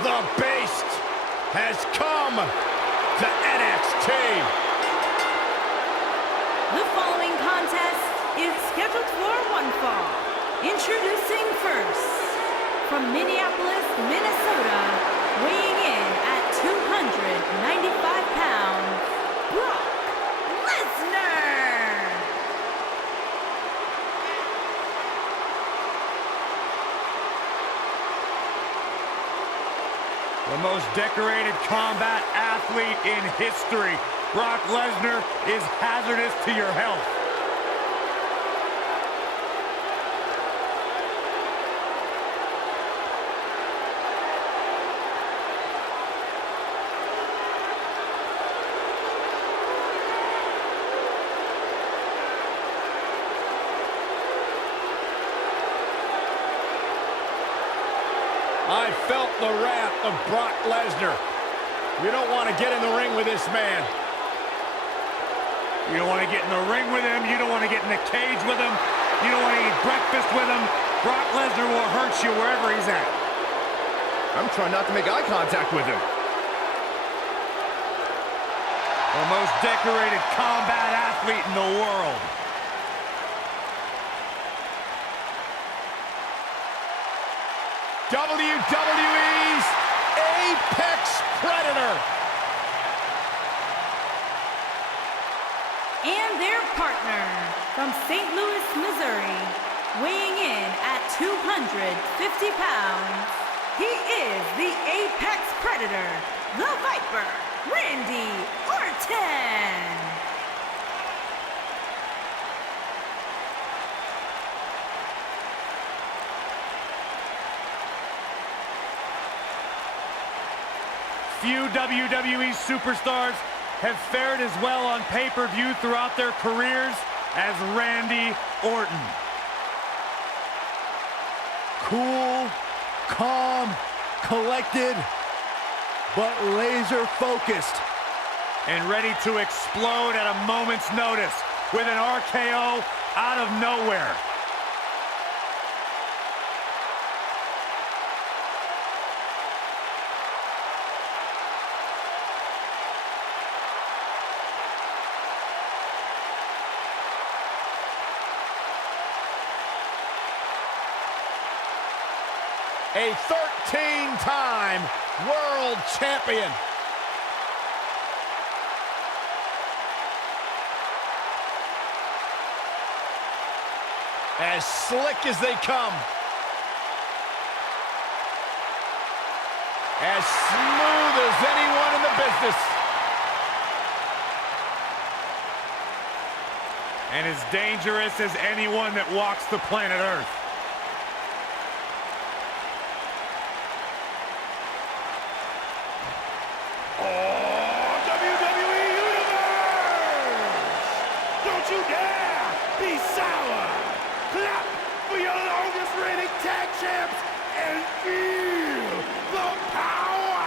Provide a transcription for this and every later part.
The Beast has come to NXT. The following contest is scheduled for one fall. Introducing first, from Minneapolis, Minnesota, weighing in at 295 pounds, Brock Lesnar. The most decorated combat athlete in history. Brock Lesnar is hazardous to your health. I felt the wrath of Brock Lesnar. You don't want to get in the ring with this man. You don't want to get in the ring with him. You don't want to get in the cage with him. You don't want to eat breakfast with him. Brock Lesnar will hurt you wherever he's at. I'm trying not to make eye contact with him. The most decorated combat athlete in the world. WWE's Apex Predator. And their partner, from St. Louis, Missouri, weighing in at 250 pounds, he is the Apex Predator, the Viper, Randy Orton. Few WWE superstars have fared as well on pay-per-view throughout their careers as Randy Orton. Cool, calm, collected, but laser focused. And ready to explode at a moment's notice with an RKO out of nowhere. A 13-time world champion. As slick as they come. As smooth as anyone in the business. And as dangerous as anyone that walks the planet Earth. WWE Universe! Don't you dare be sour! Clap for your longest reigning tag champs and feel the power!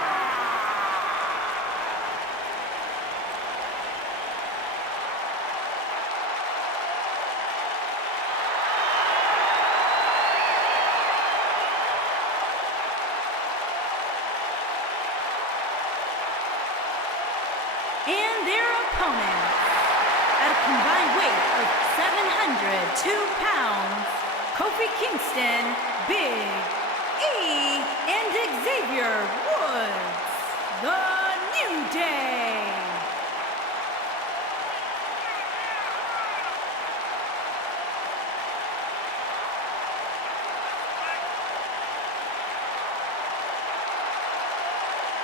And their opponents, at a combined weight of 702 pounds, Kofi Kingston, Big E, and Xavier Woods, The New Day.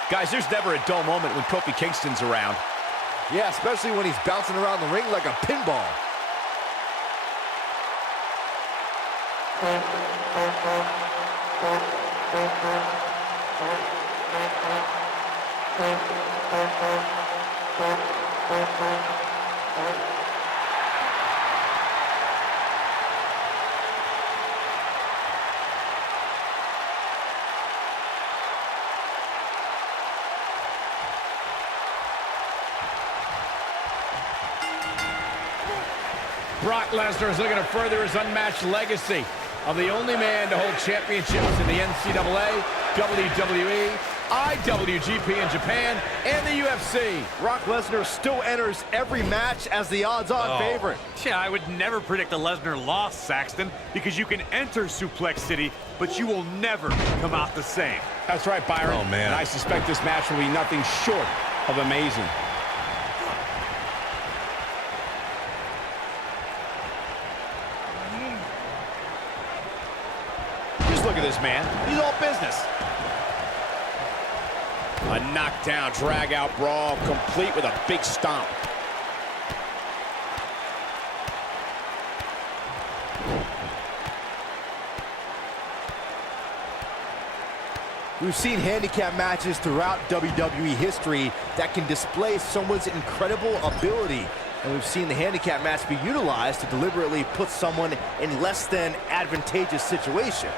Guys, there's never a dull moment when Kofi Kingston's around. Yeah, especially when he's bouncing around the ring like a pinball. Brock Lesnar is looking to further his unmatched legacy of the only man to hold championships in the NCAA, WWE, IWGP in Japan, and the UFC. Brock Lesnar still enters every match as the odds-on favorite. Yeah, I would never predict a Lesnar loss, Saxton, because you can enter Suplex City, but you will never come out the same. That's right, Byron. Oh, man. And I suspect this match will be nothing short of amazing. Just look at this man. He's all business. A knockdown, drag-out brawl, complete with a big stomp. We've seen handicap matches throughout WWE history that can display someone's incredible ability. And we've seen the handicap match be utilized to deliberately put someone in less than advantageous situation.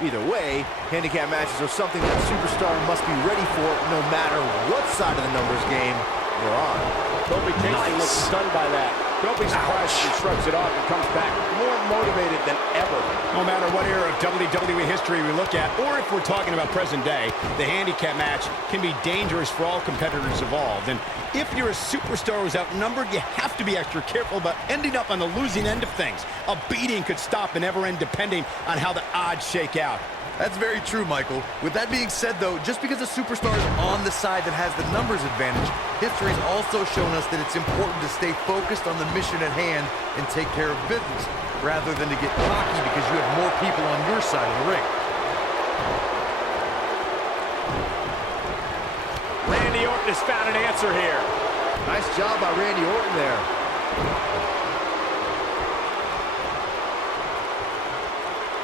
Either way, handicap matches are something that a superstar must be ready for no matter what side of the numbers game they're on. Kofi Kingston looks stunned by that. Don't be surprised if he shrugs it off and comes back more motivated than ever. No matter what era of WWE history we look at, or if we're talking about present day, the handicap match can be dangerous for all competitors involved. And if you're a superstar who's outnumbered, you have to be extra careful about ending up on the losing end of things. A beating could stop and never end depending on how the odds shake out. That's very true, Michael. With that being said, though, just because a superstar is on the side that has the numbers advantage, history's also shown us that it's important to stay focused on the mission at hand and take care of business, rather than to get cocky because you have more people on your side of the ring. Randy Orton has found an answer here. Nice job by Randy Orton there.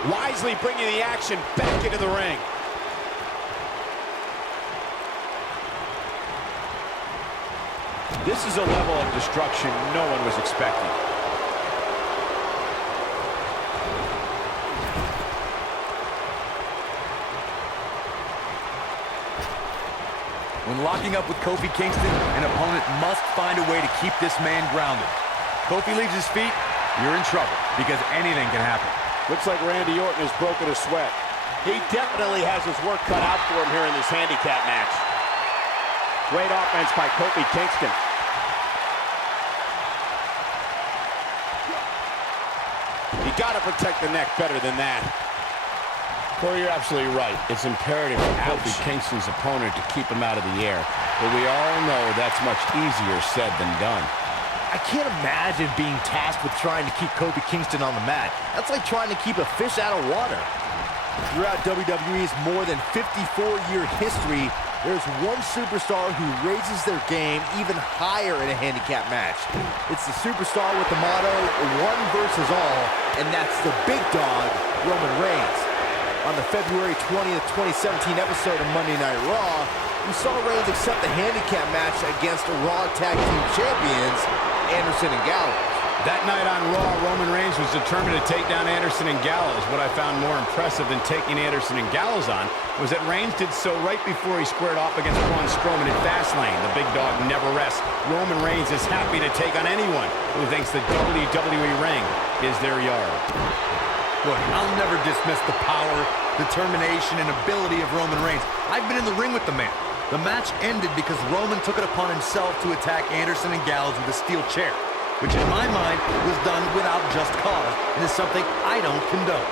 Wisely bringing the action back into the ring. This is a level of destruction no one was expecting. When locking up with Kofi Kingston, an opponent must find a way to keep this man grounded. Kofi leaves his feet, you're in trouble, because anything can happen. Looks like Randy Orton has broken a sweat. He definitely has his work cut out for him here in this handicap match. Great offense by Kofi Kingston. You got to protect the neck better than that. Corey, you're absolutely right. It's imperative for Kofi Kingston's opponent to keep him out of the air. But we all know that's much easier said than done. I can't imagine being tasked with trying to keep Kofi Kingston on the mat. That's like trying to keep a fish out of water. Throughout WWE's more than 54-year history, there's one superstar who raises their game even higher in a handicap match. It's the superstar with the motto, one versus all, and that's the big dog, Roman Reigns. On the February 20th, 2017 episode of Monday Night Raw, we saw Reigns accept the handicap match against Raw Tag Team Champions, Anderson and Gallows. That night on Raw, Roman Reigns was determined to take down Anderson and Gallows. What I found more impressive than taking Anderson and Gallows on was that Reigns did so right before he squared off against Braun Strowman in Fastlane. The big dog never rests. Roman Reigns is happy to take on anyone who thinks the WWE ring is their yard. Look, I'll never dismiss the power, determination, and ability of Roman Reigns. I've been in the ring with the man. The match ended because Roman took it upon himself to attack Anderson and Gallows with a steel chair, which in my mind was done without just cause and is something I don't condone.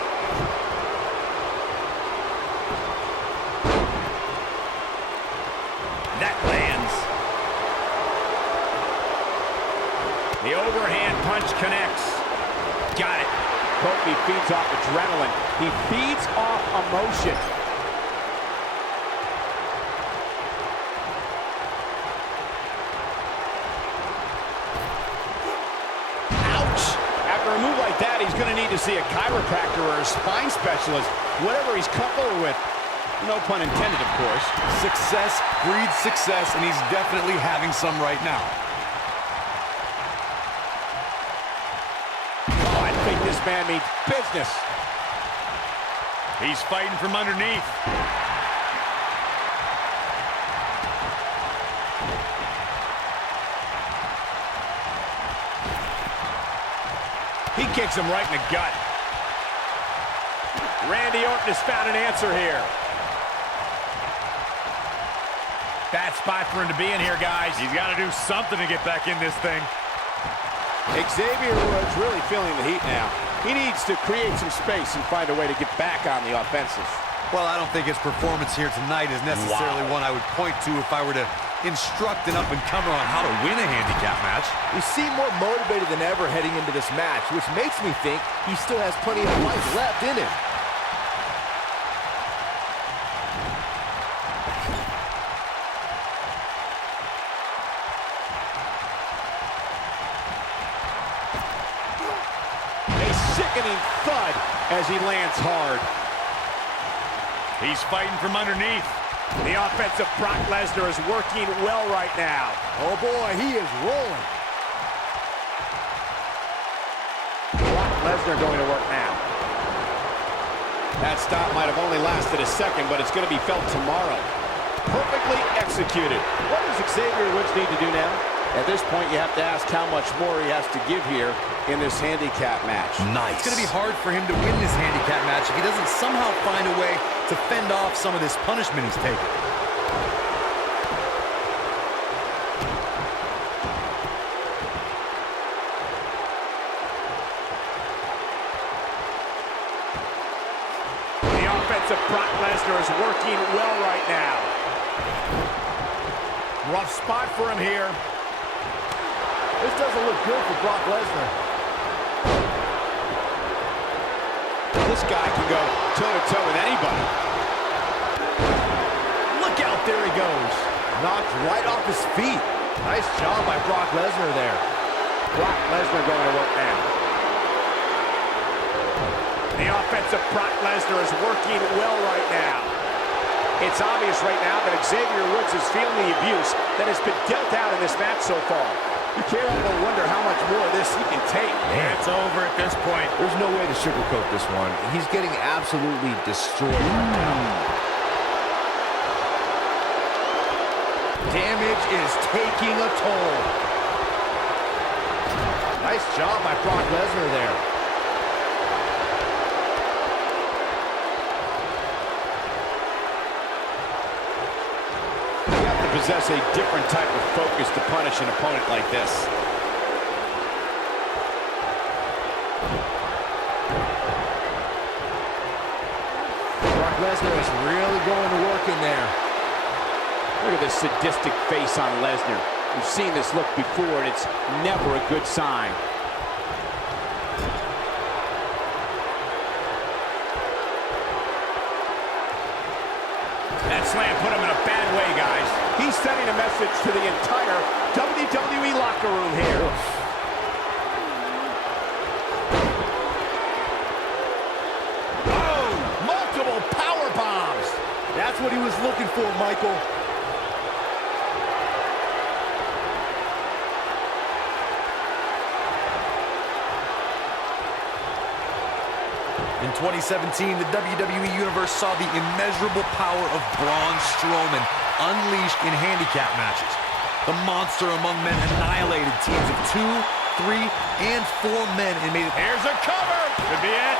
That lands. The overhand punch connects. Got it. Kofi feeds off adrenaline. He feeds off emotion. After a move like that, he's going to need to see a chiropractor or a spine specialist, whatever he's comfortable with. No pun intended, of course. Success breeds success, and he's definitely having some right now. Oh, I think this man means business. He's fighting from underneath. He kicks him right in the gut. Randy Orton has found an answer here. Bad spot for him to be in here, guys. He's got to do something to get back in this thing. Xavier Woods really feeling the heat now. He needs to create some space and find a way to get back on the offensive. Well, I don't think his performance here tonight is necessarily one I would point to if I were to instruct an up-and-comer on how to win a handicap match. He seemed more motivated than ever heading into this match, which makes me think he still has plenty of life left in him. A sickening thud as he lands hard. He's fighting from underneath. The offensive Brock Lesnar is working well right now. Oh boy, he is rolling. Brock Lesnar going to work now. That stop might have only lasted a second, but it's going to be felt tomorrow. Perfectly executed. What does Xavier Woods need to do now? At this point, you have to ask how much more he has to give here in this handicap match. Nice. It's going to be hard for him to win this handicap match if he doesn't somehow find a way to fend off some of this punishment he's taken. The offensive Brock Lesnar is working well right now. Rough spot for him here. This doesn't look good for Brock Lesnar. This guy can go toe-to-toe with anybody. Look out, there he goes. Knocked right off his feet. Nice job by Brock Lesnar there. Brock Lesnar going to work now. The offensive Brock Lesnar is working well right now. It's obvious right now that Xavier Woods is feeling the abuse that has been dealt out in this match so far. You can't help but wonder how much more of this he can take. It's over at this point. There's no way to sugarcoat this one. He's getting absolutely destroyed right now. Damage is taking a toll. Nice job by Brock Lesnar there. You have to possess a different type of focus to punish an opponent like this. Brock Lesnar is really going to work in there. Look at this sadistic face on Lesnar. We've seen this look before, and it's never a good sign. That slam put him in a bad way, guys. He's sending a message to the entire WWE locker room here. Oh, multiple power bombs. That's what he was looking for, Michael. In 2017, the WWE Universe saw the immeasurable power of Braun Strowman unleashed in handicap matches. The monster among men annihilated teams of 2, 3, and 4 men and made it. Here's a cover. Could be it.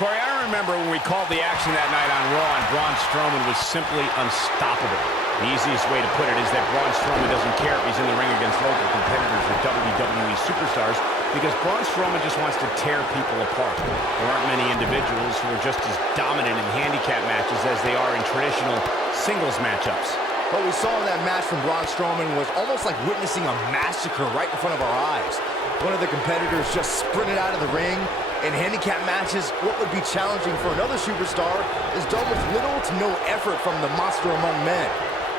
Corey, I remember when we called the action that night on Raw, and Braun Strowman was simply unstoppable. The easiest way to put it is that Braun Strowman doesn't care if he's in the ring against local competitors or WWE superstars, because Braun Strowman just wants to tear people apart. There aren't many individuals who are just as dominant in handicap matches as they are in traditional singles matchups. What we saw in that match from Braun Strowman was almost like witnessing a massacre right in front of our eyes. One of the competitors just sprinted out of the ring. In handicap matches, what would be challenging for another superstar is done with little to no effort from the monster among men.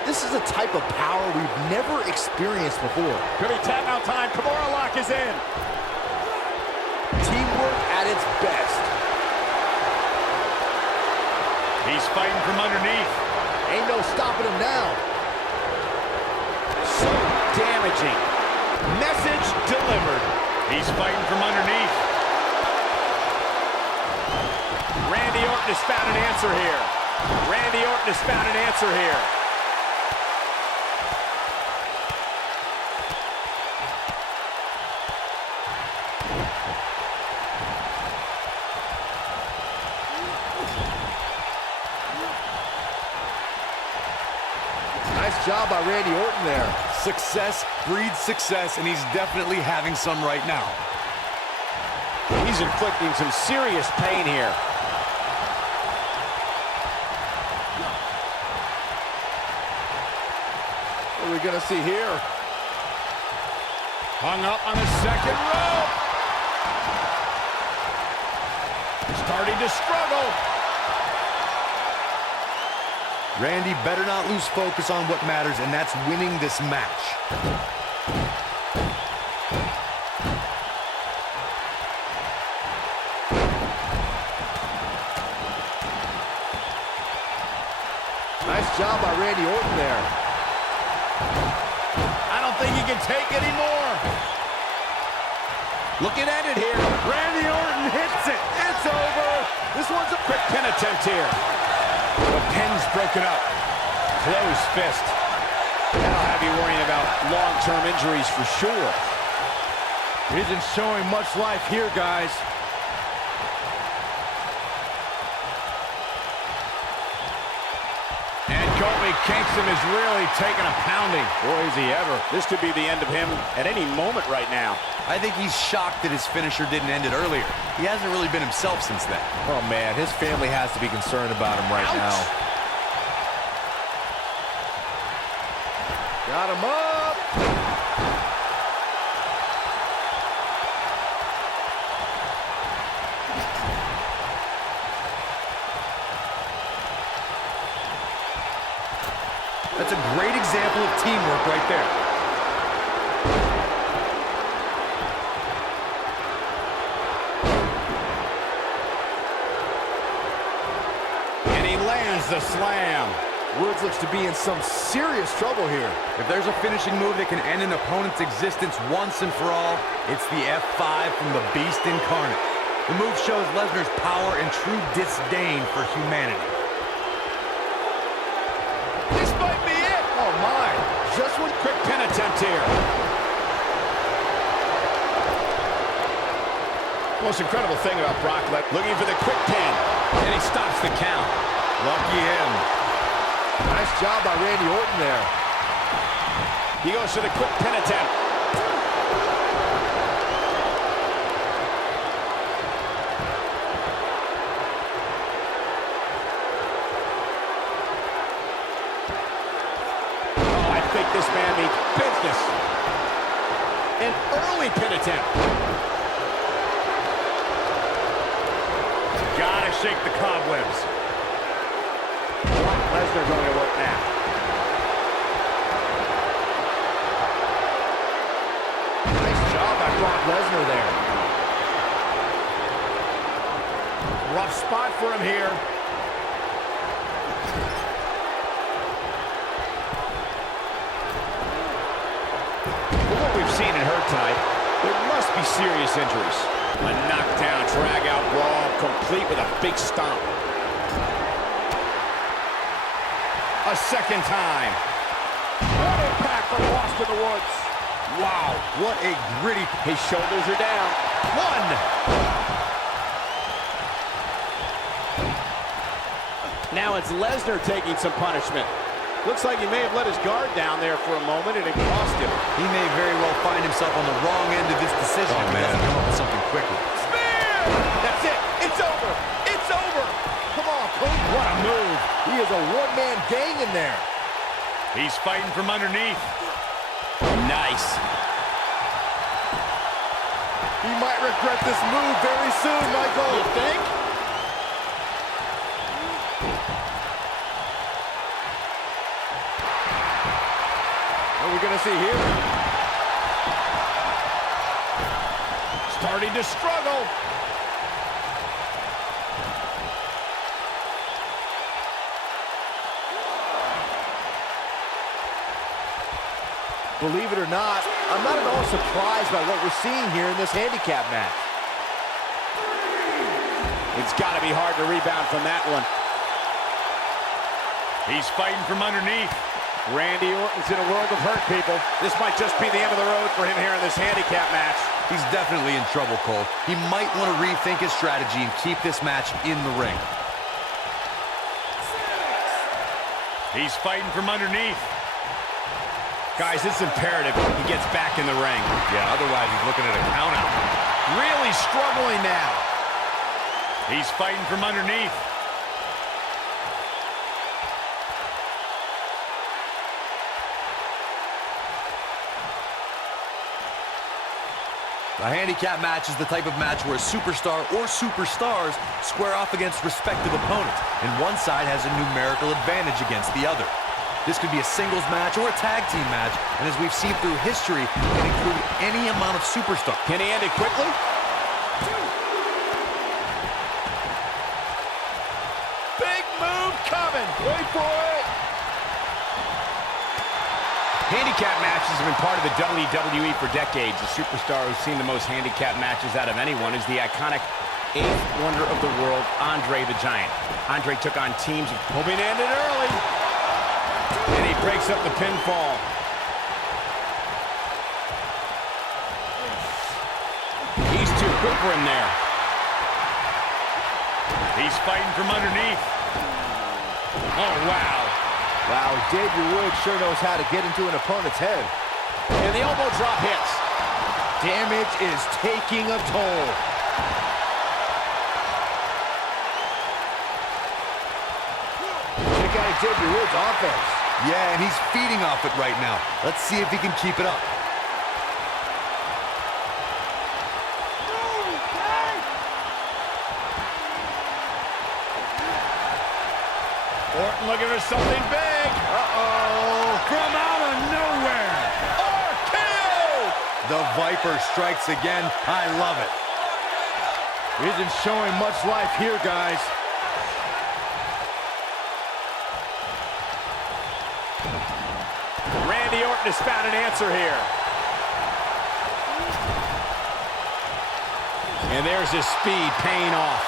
This is a type of power we've never experienced before. Could be tap out time. Kimura lock is in. Teamwork at its best. He's fighting from underneath. Ain't no stopping him now. So damaging. Message delivered. He's fighting from underneath. Randy Orton has found an answer here. Randy Orton has found an answer here. job by Randy Orton there. Success breeds success, and he's definitely having some right now. He's inflicting some serious pain here. What are we going to see here? Hung up on the second rope. Starting to struggle. Randy better not lose focus on what matters, and that's winning this match. Nice job by Randy Orton there. I don't think he can take anymore. Looking at it here. Randy Orton hits it. It's over. This one's a quick pin attempt here. The pin's broken up. Closed fist. That'll have you worrying about long-term injuries for sure. Isn't showing much life here, guys. And Kofi Kingston is really taking a pounding. Boy, is he ever. This could be the end of him at any moment right now. I think he's shocked that his finisher didn't end it earlier. He hasn't really been himself since then. Oh, man, his family has to be concerned about him right now. Got him up. That's a great example of teamwork right there. And he lands the slam. Woods looks to be in some serious trouble here. If there's a finishing move that can end an opponent's existence once and for all, it's the F5 from the Beast incarnate. The move shows Lesnar's power and true disdain for humanity. This might be it. Oh, my. Just one quick pin attempt here. Most incredible thing about Brock looking for the quick pin. And he stops the count. Lucky him. Nice job by Randy Orton there. He goes for the quick pin attempt. Oh, I think this man means business. An early pin attempt. Gotta shake the cobwebs. Lesnar going to work now. Nice job by Brock Lesnar there. Rough spot for him here. From what we've seen and heard tonight, there must be serious injuries. A knockdown, drag-out brawl, complete with a big stomp. A second time. What impact from Lost in the Woods. Wow, what a gritty... His shoulders are down. One. Now it's Lesnar taking some punishment. Looks like he may have let his guard down there for a moment, and it cost him. He may very well find himself on the wrong end of this decision if he doesn't come up with something quickly. Spear! That's it. It's over. It's over. Come on, Coach. What a move. He is a one-man gang in there. He's fighting from underneath. Nice. He might regret this move very soon, Michael. You think? What are we going to see here? Starting to struggle. Believe it or not, I'm not at all surprised by what we're seeing here in this handicap match. It's got to be hard to rebound from that one. He's fighting from underneath. Randy Orton's in a world of hurt, people. This might just be the end of the road for him here in this handicap match. He's definitely in trouble, Cole. He might want to rethink his strategy and keep this match in the ring. He's fighting from underneath. Guys, it's imperative he gets back in the ring. Yeah, otherwise he's looking at a countout. Really struggling now. He's fighting from underneath. A handicap match is the type of match where a superstar or superstars square off against respective opponents, and one side has a numerical advantage against the other. This could be a singles match or a tag team match, and as we've seen through history, can include any amount of superstars. Can he end it quickly? Big move coming. Wait for it. Handicap matches have been part of the WWE for decades. The superstar who's seen the most handicap matches out of anyone is the iconic eighth wonder of the world, Andre the Giant. Andre took on teams of hoping to end it early. And he breaks up the pinfall. He's too quick for him there. He's fighting from underneath. Oh, wow. Wow, Xavier Woods sure knows how to get into an opponent's head. And the elbow drop hits. Damage is taking a toll. Check out Xavier Woods' offense. Yeah, and he's feeding off it right now. Let's see if he can keep it up. Orton looking for something big. Uh-oh. From out of nowhere. RKO! The Viper strikes again. I love it. Isn't showing much life here, guys. Randy Orton has found an answer here. And there's his speed paying off.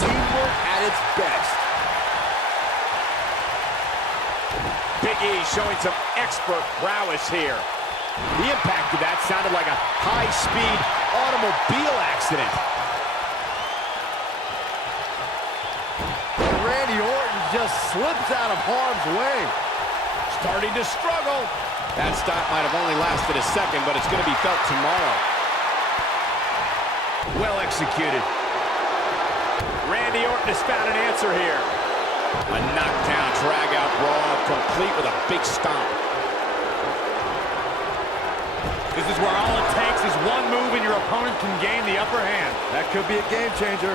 Teamwork at its best. Big E showing some expert prowess here. The impact of that sounded like a high-speed automobile accident. Randy Orton just slips out of harm's way. Starting to struggle. That stop might have only lasted a second, but it's going to be felt tomorrow. Well executed. Randy Orton has found an answer here. A knockdown, drag-out brawl, complete with a big stomp. This is where all it takes is one move and your opponent can gain the upper hand. That could be a game changer.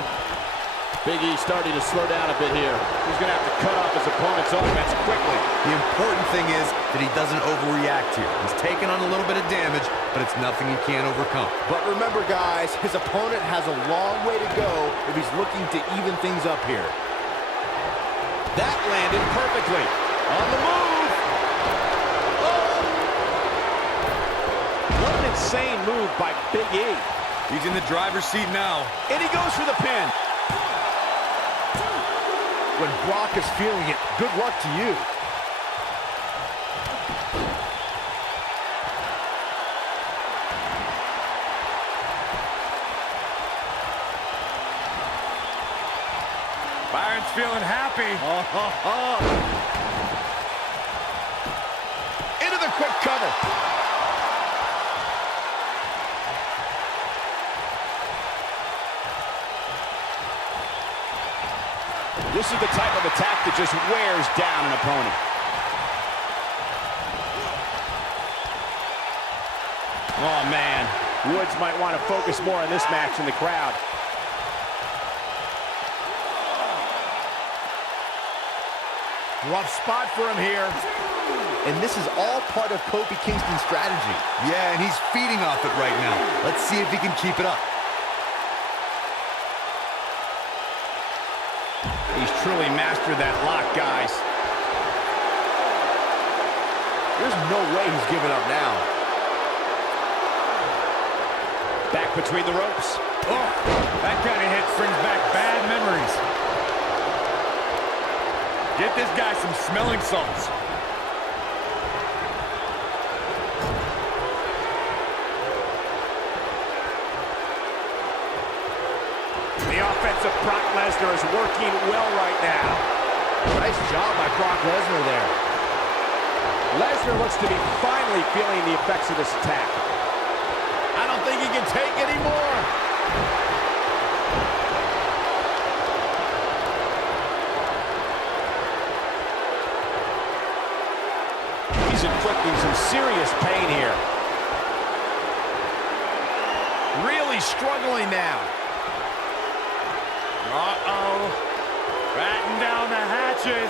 Big E starting to slow down a bit here. He's going to have to cut off his opponent's offense quickly. The important thing is that he doesn't overreact here. He's taken on a little bit of damage, but it's nothing he can't overcome. But remember, guys, his opponent has a long way to go if he's looking to even things up here. That landed perfectly. On the move. Oh! What an insane move by Big E. He's in the driver's seat now. And he goes for the pin. When Brock is feeling it, good luck to you. Byron's feeling happy. Into the quick cover. This is the type of attack that just wears down an opponent. Oh, man. Woods might want to focus more on this match in the crowd. Rough spot for him here. And this is all part of Kofi Kingston's strategy. Yeah, and he's feeding off it right now. Let's see if he can keep it up. He's truly mastered that lock, guys. There's no way he's giving up now. Back between the ropes. Oh, that kind of hit brings back bad memories. Get this guy some smelling salts. Oh, offense of Brock Lesnar is working well right now. Nice job by Brock Lesnar there. Lesnar looks to be finally feeling the effects of this attack. I don't think he can take anymore. He's inflicting some serious pain here. Really struggling now. Uh-oh. Batten down the hatches.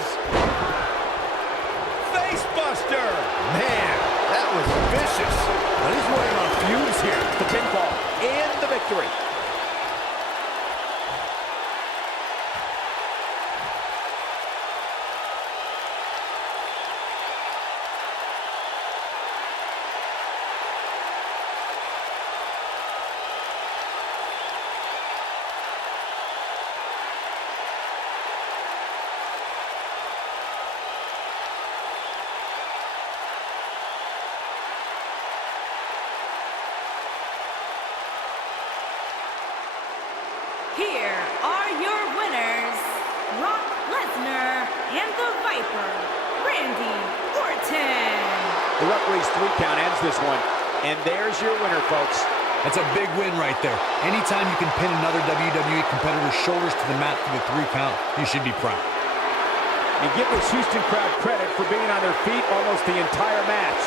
Face buster. Man, that was vicious. Now he's running on fumes here. The pinfall and the victory. Here are your winners, Brock Lesnar and the Viper, Randy Orton. The referee's 3 count ends this one. And there's your winner, folks. That's a big win right there. Anytime you can pin another WWE competitor's shoulders to the mat for the 3 count, you should be proud. And give this Houston crowd credit for being on their feet almost the entire match.